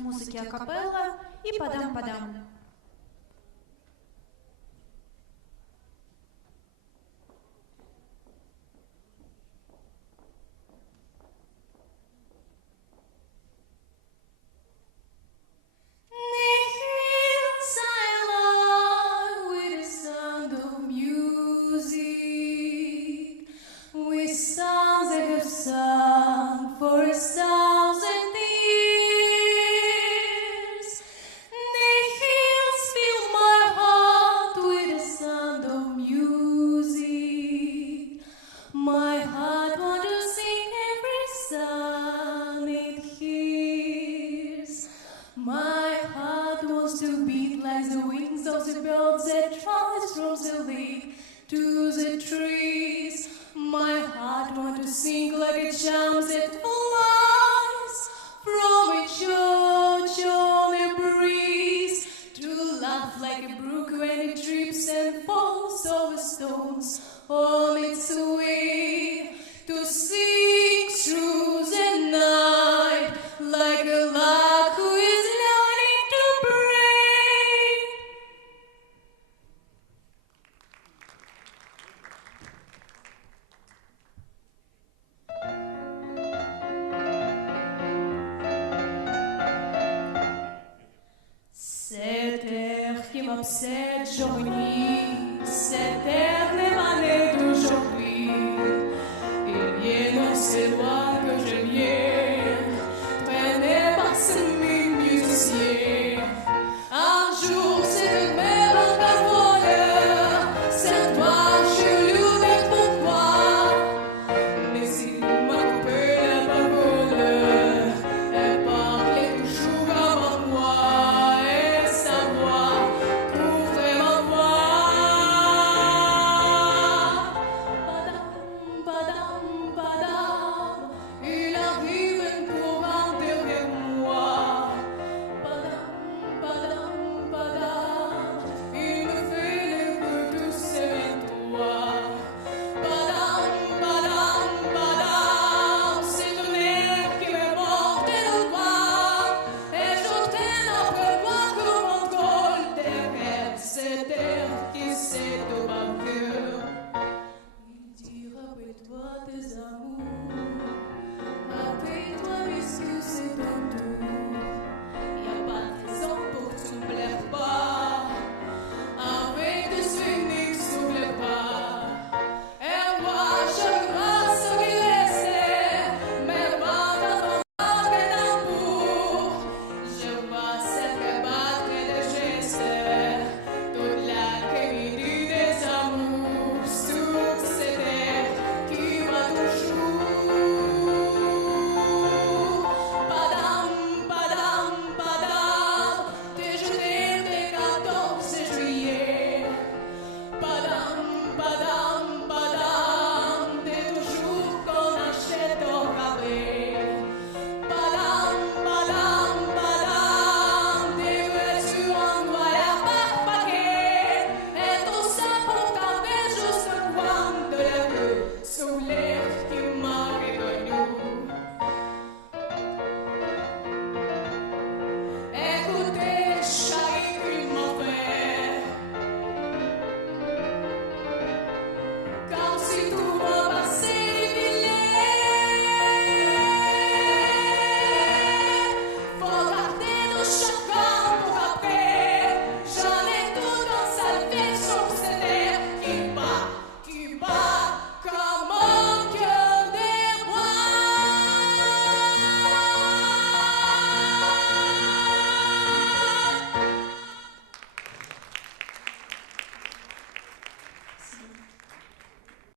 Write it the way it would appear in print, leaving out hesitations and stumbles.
музыки акапелла и падам-падам. Sung for 1,000 years. The hills fill my heart with the sound of music. My heart wants to sing every sound it hears. My heart wants to beat like the wings of the birds that rise from the lake to the trees. My heart wants to sing like a charm that flies from a church on a breeze, to laugh like a brook when it drips and falls over stones on its way, to sing through the night like a lark who is learning to breathe. Cette terre qui m'obsède jour et nuit, cette terre